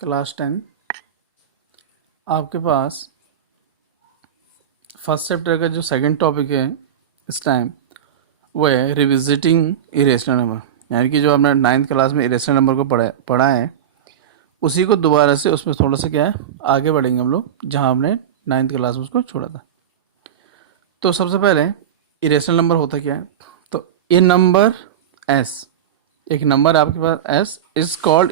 Class 10 आपके पास first chapter का जो सेकंड टॉपिक है इस टाइम वो है रिविजिटिंग इरेशनल नंबर, यानी कि जो हमने 9th क्लास में इरेशनल नंबर को पढ़ा है उसी को दोबारा से उसमें थोड़ा सा क्या है आगे बढ़ेंगे हम लोग, जहाँ हमने 9th क्लास में उसको छोड़ा था। तो सबसे पहले इरेशनल नंबर होता क्या है, तो ए नंबर एस, एक नंबर आपके पास s is called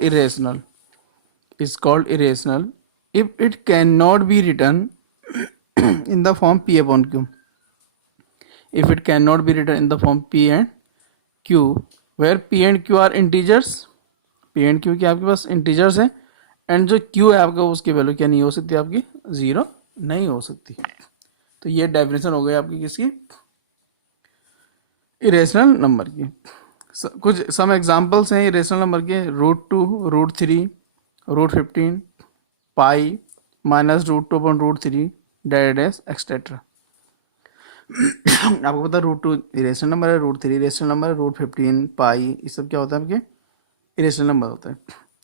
irrational if it cannot be written in the form p upon q, if it cannot be written in the form p and q where p and q are integers, p and q की आपके पास integers है and जो q है आपका उसकी value क्या नहीं हो सकती, आपकी जीरो नहीं हो सकती। तो ये डेफिनेशन हो गई आपकी किसकी, इरेशनल नंबर की। कुछ सम एग्जांपल्स हैं इरेशनल नंबर के, √2, √3, √15, पाई, -√2 अपॉन √3, डैश एक्सटेट्रा। आपको पता है √2 इरेशनल नंबर है, √3 इरेशनल नंबर है, √15 पाई ये सब क्या होता है आपके इरेशनल नंबर होता है।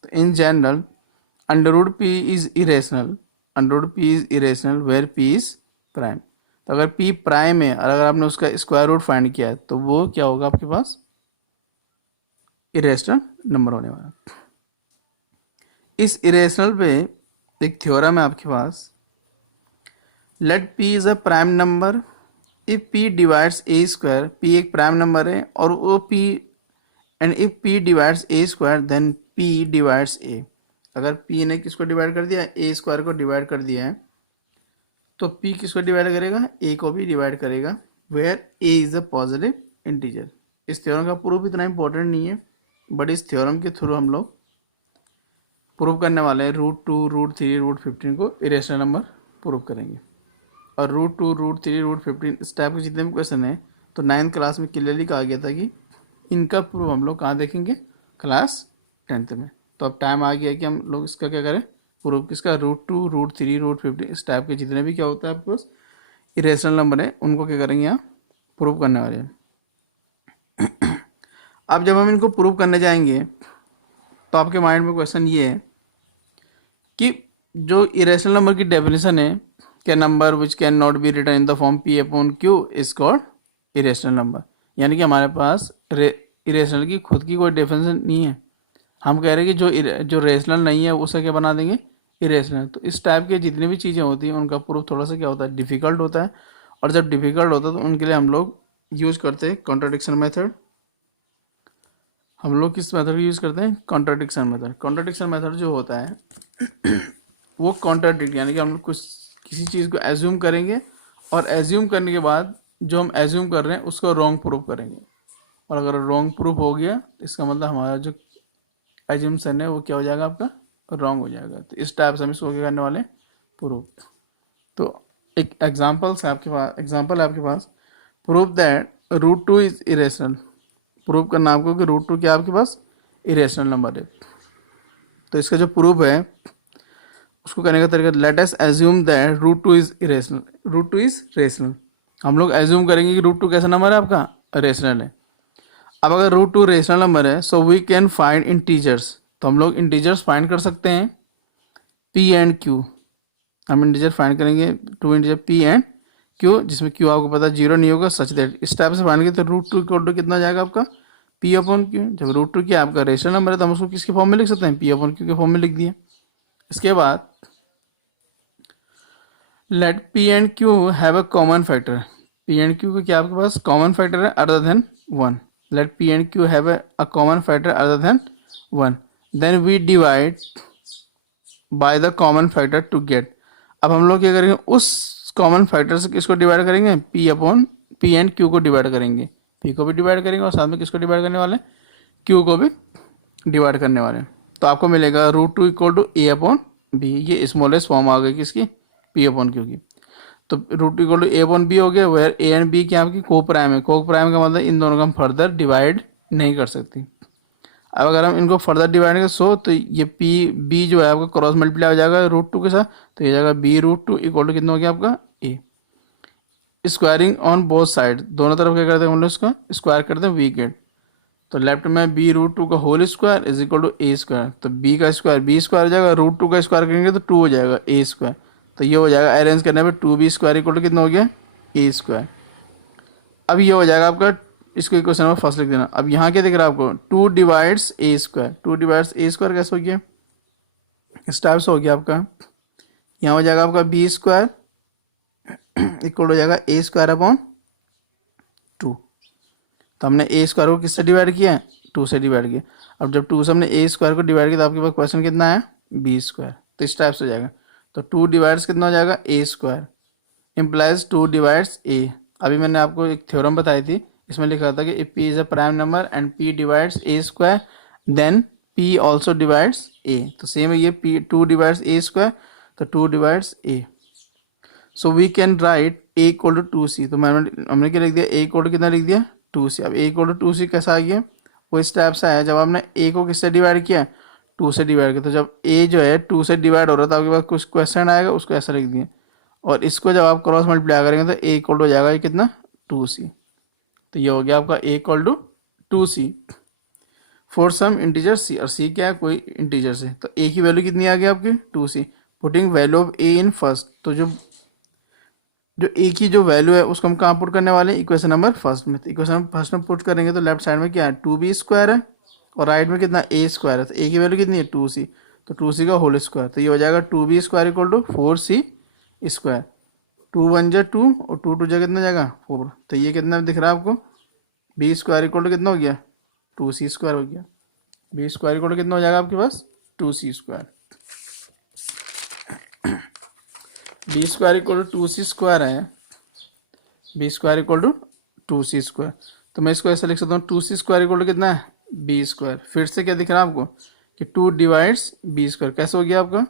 तो in general √p is irrational, √p is irrational where p is prime. तो अगर p प्राइम है और अगर आपने उसका स्क्वायर रूट फाइंड किया है तो वो क्या होगा आपके पास इरेशनल नंबर होने वाला। इस इरेशनल पे एक थ्योरम है आपके पास, let p is a prime number if p divides a square, p एक प्राइम नंबर है और वो p and if p divides a square then p divides a। अगर p ने किसको डिवाइड कर दिया, a स्क्वायर को डिवाइड कर दिया है तो p किसको डिवाइड करेगा, a को भी डिवाइड करेगा where a is a positive integer. इस थ्योरम का प्रूफ इतना इंपॉर्टेंट नहीं है बट इस थ्योरम के थ्रू हम लोग प्रूव करने वाले हैं √2, √3, √15 को इरेशनल नंबर प्रूव करेंगे। और √2, √3, √15 इस टाइप के जितने भी क्वेश्चन हैं तो 9th क्लास में क्लियरली कहा गया था कि इनका प्रूफ हम लोग कहाँ देखेंगे, क्लास 10th में। तो अब टाइम आ गया कि हम लोग इसका क्या करें, प्रूफ किसका, √2, √3, √15 इस टाइप के जितने भी क्या होता है आपके पास इरेशनल नंबर है उनको क्या करेंगे यहाँ प्रूव करने वाले हैं। अब जब हम इनको प्रूव करने जाएंगे तो आपके माइंड में क्वेश्चन ये है कि जो इरेशनल नंबर की डेफिनेशन है कि number which can not be written in the form p upon q is called irrational number, यानी कि हमारे पास इरेशनल की खुद की कोई डेफिनेशन नहीं है। हम कह रहे हैं कि जो रेशनल नहीं है उसे क्या बना देंगे इरेशनल। तो इस टाइप के जितनी भी चीज़ें होती हैं उनका प्रूफ थोड़ा सा क्या होता है डिफ़िकल्ट होता है, और जब डिफ़िकल्ट होता है तो उनके लिए हम लोग यूज़ करते हैं कॉन्ट्राडिक्शन मेथड। हम लोग किस मेथड यूज़ करते हैं, कॉन्ट्राडिक्शन मेथड। कॉन्ट्राडिक्शन मेथड जो होता है वो कॉन्ट्राडिक्ट, यानी कि हम लोग कुछ किसी चीज़ को एज्यूम करेंगे और एज्यूम करने के बाद जो हम एज्यूम कर रहे हैं उसको रॉन्ग प्रूफ करेंगे, और अगर रॉन्ग प्रूफ हो गया तो इसका मतलब हमारा जो एज्यूमसन है वो क्या हो जाएगा, आपका रॉन्ग हो जाएगा। तो इस टाइप से हम इसको क्या करने वाले प्रूफ। तो एक एग्जाम्पल है आपके पास proof that √2 is irrational. Proof करना आपको कि √2 क्या आपके पास इरेशनल नंबर है। तो इसका जो प्रूफ है उसको करने का तरीका, late us assume that √2 is irrational, √2 is rational. हम लोग एज्यूम करेंगे कि √2 कैसा नंबर है आपका रेशनल है। अब अगर √2 रेशनल नंबर है so we can find integers, तो हम लोग इंटीजर्स फाइंड कर सकते हैं p एंड q। हम इंटीजर फाइंड करेंगे 2 इंटीजर p एंड q, जिसमें q आपको पता है जीरो नहीं होगा, सच दैट इस टाइप से फाइंड करें तो √2 इक्वल टू कितना जाएगा आपका p अपॉन q। जब √2 क्या आपका रेशनल नंबर है तो हम उसको किसके फॉर्म में लिख सकते हैं, p अपॉन q के फॉर्म में लिख दिए। इसके बाद let p and q have a common factor, p and q का क्या आपके पास कॉमन फैक्टर है other than 1। Let p and q have a common factor other than 1 then we divide by the common factor to get. अब हम लोग क्या करेंगे, उस कॉमन फैक्टर से किसको डिवाइड करेंगे, p एंड q को डिवाइड करेंगे, p को भी डिवाइड करेंगे और साथ में किसको डिवाइड करने वाले, q को भी डिवाइड करने वाले। तो आपको मिलेगा √2 equal to a upon b। ये स्मॉलेस्ट फॉर्म आ गई किसकी, p अपॉन q की। तो √2 equal to a upon b हो गया, वेयर a एंड b क्या आपकी को प्राइम है। को प्राइम का मतलब इन दोनों को हम फर्दर डिवाइड नहीं कर सकती। अब अगर हम इनको फर्दर डिवाइड करें तो ये b जो है आपका क्रॉस मल्टीप्लाई हो जाएगा √2 के साथ, तो ये जाएगा b√2 इक्वल टू कितना हो गया आपका a। Squaring on both side, दोनों तरफ क्या करते हैं हम लोग इसका स्क्वायर करते हैं वी गेट। तो लेफ्ट में बी रूट टू का whole square is equal to A square, तो बी का स्क्वायर बी स्क्वायर हो जाएगा, रूट टू का स्क्वायर करेंगे तो 2 हो जाएगा ए स्क्वायर, तो ये हो जाएगा अरेंज करने पे 2b स्क्वायर इक्वल टू कितना हो गया ए स्क्वायर। अब ये हो जाएगा आपका, इसको इक्वेशन नंबर फर्स्ट लिख देना। अब यहाँ क्या दिख रहा है आपको, 2 divides A square, 2 divides A square कैसे हो गया, इस टाइप से हो गया आपका। यहाँ हो जाएगा आपका बी स्क्वायर इक्वल हो जाएगा ए स्क्वायर अपॉन 2। तो हमने ए स्क्वायर को किससे डिवाइड किया है, 2 से डिवाइड किया। अब जब 2 से हमने ए स्क्वायर को डिवाइड किया तो आपके पास क्वेश्चन कितना है बी स्क्वायर, तो इस टाइप से हो जाएगा। तो 2 डिवाइड्स कितना हो जाएगा ए स्क्वायर इम्प्लाइज 2 डिवाइड्स ए। अभी मैंने आपको एक थ्योरम बताई थी, इसमें लिखा था कि if P is a prime number and P divides A square then P also divides A. तो सेम है ये पी 2 डिवाइड्स ए स्क्वायर, तो 2 divides A. So we can write A equal to 2c। तो हमने क्या लिख दिया, ए equal to कितना लिख दिया 2c। अब ए इक्वल टू 2c कैसा आ गया, वो इस टाइप से आया, जब आपने ए को किससे डिवाइड किया 2 से डिवाइड किया। तो जब ए जो है 2 से डिवाइड हो रहा था आपके पास कुछ क्वेश्चन आएगा, उसको ऐसा लिख दिया, और इसको जब आप क्रॉस मल्टीप्लाई करेंगे तो ए इक्वल टू हो जाएगा ये कितना 2c। तो ये हो गया आपका A equal to 2c for some integer c, और c क्या है कोई इंटीजर से। तो a की वैल्यू कितनी आ गई आपकी 2c, putting value of a in first. तो जो a की जो वैल्यू है उसको हम कहाँ पुट करने वाले हैं, इक्वेशन नंबर फर्स्ट में। तो इक्वेशन नंबर फर्स्ट में पुट करेंगे तो लेफ्ट साइड में क्या है 2b स्क्वायर है, और राइट में कितना a स्क्वायर है। तो a की वैल्यू कितनी है 2c, तो 2c का होल स्क्वायर, तो ये हो जाएगा 2b square equal to 4c square. 2 1 जा 2 और 2 2 जा कितना जाएगा 4। तो ये कितना दिख रहा है आपको, बी स्क्वायर इक्वल टू कितना हो गया 2c स्क्वायर हो गया। बी स्क्वायर इक्वल टू कितना हो जाएगा आपके पास 2c square. B square equal to 2c square है, B square equal to 2c square. तो मैं इसको ऐसे लिख सकता हूँ 2c स्क्वायर इक्वल टू कितना है बी स्क्वायर। फिर से क्या दिख रहा है आपको कि 2 डिवाइड्स बी स्क्वायर, कैसे हो गया आपका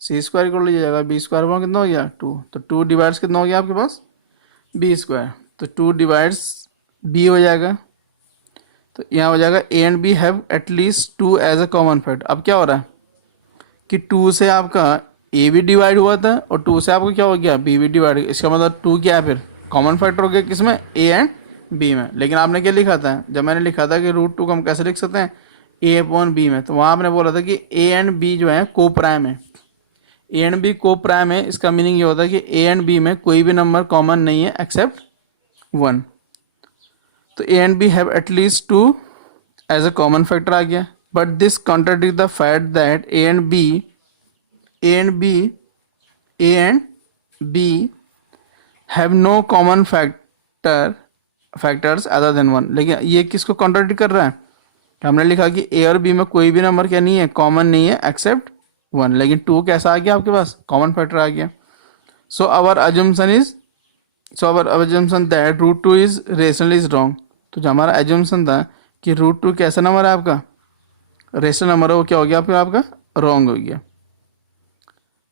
सी स्क्वायर इक्वल टू जाएगा बी स्क्वायर पर कितना हो गया 2। तो 2 डिवाइड्स कितना हो गया आपके पास बी स्क्वायर, तो 2 डिवाइड्स बी हो जाएगा। तो यहाँ हो जाएगा a and B have at least 2 as a common factor. अब क्या हो रहा है कि 2 से आपका ए भी डिवाइड हुआ था और 2 से आपको क्या हो गया बी भी डिवाइड, इसका मतलब 2 क्या है फिर कॉमन फैक्टर हो गया किसमें ए एंड बी में। लेकिन आपने क्या लिखा था, जब मैंने लिखा था कि रूट 2 को हम कैसे लिख सकते हैं ए अपॉन बी में, तो वहाँ आपने बोला था कि ए एंड बी जो है को प्राइम है, ए एंड बी को प्राइम है। इसका मीनिंग ये होता है कि ए एंड बी में कोई भी नंबर कॉमन नहीं है एक्सेप्ट 1। तो A and B have at least 2 as a common factor आ गया, but this contradict the fact that A and B have no common factors other than 1। लेकिन ये किसको कॉन्ट्राडिक्ट कर रहा है, हमने लिखा कि ए और बी में कोई भी नंबर क्या नहीं है कॉमन नहीं है एक्सेप्ट 1, लेकिन 2 कैसा आ गया आपके पास कॉमन फैक्टर आ गया। So our assumption that root 2 is rational is wrong. तो जो हमारा एजम्पशन था कि रूट 2 कैसा नंबर है आपका रेशनल नंबर है, वो क्या हो गया आपका रॉन्ग हो गया।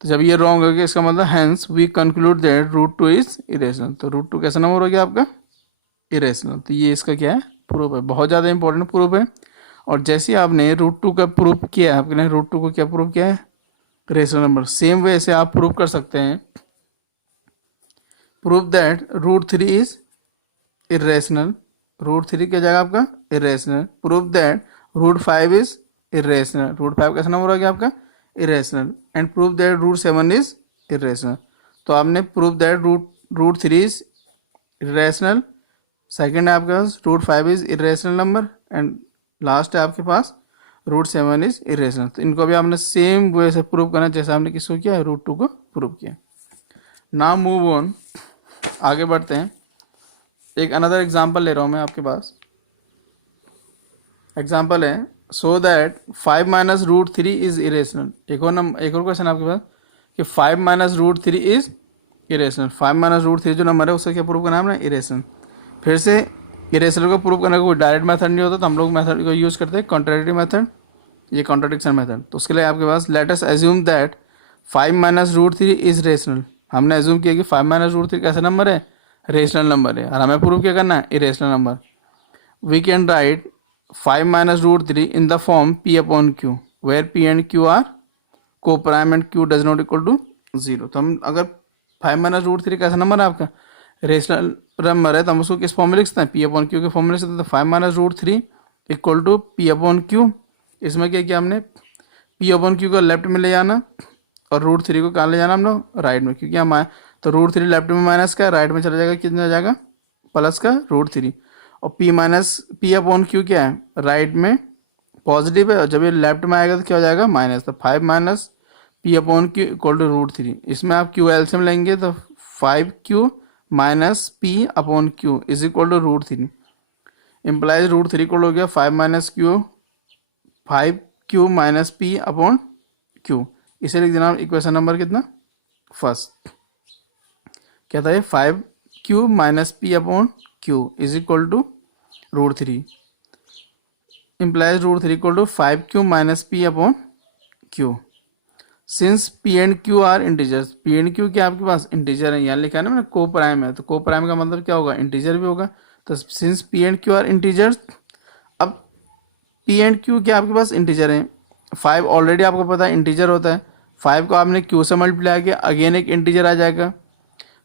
तो जब ये रॉन्ग हो गया इसका मतलब hence we conclude that root 2 is irrational. तो रूट 2 कैसा नंबर हो गया आपका इरेशनल। तो ये इसका क्या है प्रूफ है, बहुत ज़्यादा इंपॉर्टेंट प्रूफ है। और जैसे ही आपने रूट 2 का प्रूफ किया, आपने रूट 2 को क्या प्रूफ किया है रेशनल नंबर, सेम वे से आप प्रूफ कर सकते हैं proof that root 3 is irrational. Root 3 क्या जाएगा आपका irrational. Proof that root 5 is irrational, root 5 कैसा नंबर हो गया आपका irrational. And proof that root 7 is irrational. तो आपने proof that root 3 is irrational, second है आपके पास root 5 is irrational number, and last है आपके पास रूट 7 इज इरेशनल। तो इनको भी आपने सेम वे से प्रूव करना जैसे हमने किसको किया रूट 2 को प्रूव किया। नाउ मूव ऑन, आगे बढ़ते हैं। एक अनदर एग्जांपल ले रहा हूँ मैं आपके पास। एग्जांपल है so that 5 minus root 3 is irrational. एक और क्वेश्चन आपके पास कि 5 minus root 3 is irrational. 5 minus root 3 जो नंबर है उससे क्या प्रूव करना है हमने इरेशनल। फिर से इरेशनल को प्रूव करने का कोई डायरेक्ट मेथड नहीं होता, तो हम लोग मेथड को यूज़ करते हैं कॉन्ट्राडिक्टिव मेथड, ये कॉन्ट्राडिक्शन मेथड। तो उसके लिए आपके पास let us assume that 5 minus root 3 is rational. हमने एज्यूम किया कि 5 माइनस रूट 3 कैसा नंबर है रेशनल नंबर है, और हमें प्रूव क्या करना है irrational number. We can write 5 minus root 3 in the form p upon q where p and q are coprime and q does not equal to 0। तो हम अगर 5 माइनस रूट 3 कैसा नंबर है आपका रेशनल नंबर है, तो हम उसको किस फॉर्म में लिख सकते हैं p अपॉन q के फॉर्म में लिख सकते हैं। तो 5 minus root 3 equal to p upon q. इसमें क्या किया हमने, पी अपॉन क्यू को लेफ्ट में ले जाना और रूट थ्री को कहाँ ले जाना हम लोग, राइट में, क्योंकि हम आए तो रूट थ्री लेफ्ट में माइनस का, राइट में चला जाएगा, कितना जाएगा, प्लस का रूट थ्री। और P minus p upon Q क्या है, राइट में पॉजिटिव है, और जब ये लेफ्ट में आएगा तो क्या हो जाएगा, माइनस। तो 5 minus p upon q equal to root three. इसमें आप क्यू एलसीएम लेंगे तो 5q minus p upon q is equal to root three. Implies root three equal हो गया 5q minus p upon Q. इसे लिख देना इक्वेशन नंबर कितना, फर्स्ट। क्या था ये, 5q minus p upon q is equal to root three. Implies root three equal to 5q minus p upon q. Since p and q are integers, p and q क्या आपके पास integer है, यहाँ लिखा है ना मैंने को प्राइम है, तो को प्राइम का मतलब क्या होगा, इंटीजर भी होगा। तो since p and q are integers, अब पी एंड क्यू क्या आपके पास इंटीजर है, 5 ऑलरेडी आपको पता है इंटीजर होता है, 5 को आपने क्यू से मल्टीप्लाई किया, अगेन एक इंटीजर आ जाएगा।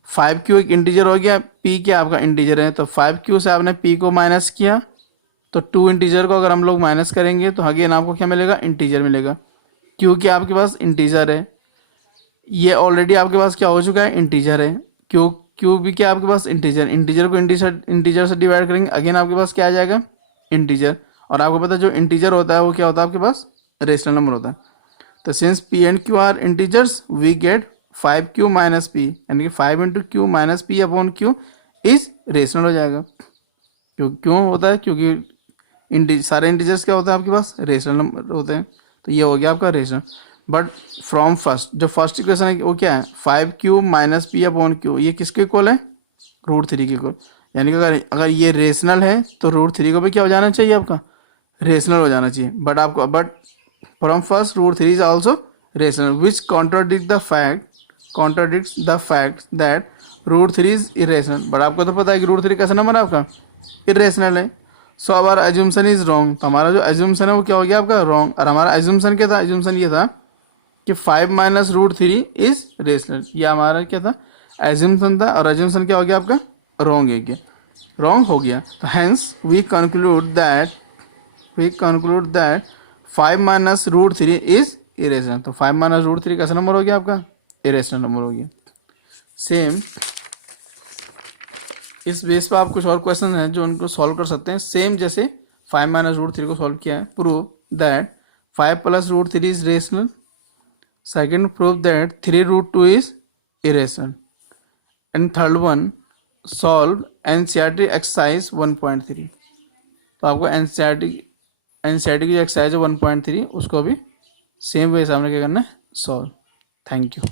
5q एक इंटीजर हो गया, p क्या आपका इंटीजर है, तो 5q से आपने p को माइनस किया, तो 2 इंटीजर को अगर हम लोग माइनस करेंगे तो अगेन आपको क्या मिलेगा, इंटीजर मिलेगा। q क्या आपके पास इंटीजर है, ये ऑलरेडी आपके पास क्या हो चुका है, इंटीजर है। क्यू भी क्या आपके पास इंटीजर, इंटीजर को इंटीजर से डिवाइड करेंगे, अगेन आपके पास क्या आ जाएगा, इंटीजर। और आपको पता है जो इंटीजर होता है वो क्या होता है आपके पास, रेशनल नंबर होता है। तो since p and q are integers we get 5q minus p, यानी कि 5 into q minus p upon q is rational हो जाएगा। क्यों होता है, क्योंकि सारे इंटीजर्स क्या होता है आपके पास, रेशनल नंबर होते हैं। तो ये हो गया आपका रेशनल। बट फ्रॉम फर्स्ट, जो फर्स्ट इक्वेशन है वो क्या है, 5q minus p upon Q, ये किसके इक्वल है, रूट थ्री के इक्वल। यानी कि अगर ये रेशनल है तो रूट थ्री को भी क्या हो जाना चाहिए आपका, रेशनल हो जाना चाहिए। But from first root three is also rational, which contradicts the fact that root three is irrational. But आपको तो पता है कि रूट थ्री कैसा नंबर है आपका, इरेशनल है। सो आवर एज्यूम्सन इज रॉन्ग, तो हमारा जो एज्यूम्सन है वो क्या हो गया आपका, रॉन्ग। और हमारा एज्यूम्सन क्या था, एज्यूम्सन ये था कि 5 minus root three is rational, ये हमारा क्या था, एज्यूम्सन था। और एज्यूम्सन क्या हो गया आपका, रॉन्ग है, रॉन्ग हो गया। तो hence we conclude that 5 minus root three is irrational. तो 5 माइनस रूट थ्री कैसा नंबर हो गया आपका, इरेशनल नंबर हो गया। सेम इस बेस पर आप कुछ और क्वेश्चन हैं जो उनको सॉल्व कर सकते हैं, सेम जैसे 5 माइनस रूट थ्री को सॉल्व किया है। Prove that 5 plus root three is rational. Second, prove that 3 root two is irrational. And third one, solve NCERT exercise 1.3। तो आपको एनसीईआरटी की जो एक्सरसाइज है 1.3 उसको भी सेम वे सामने क्या करना है, सॉल्व। Thank you.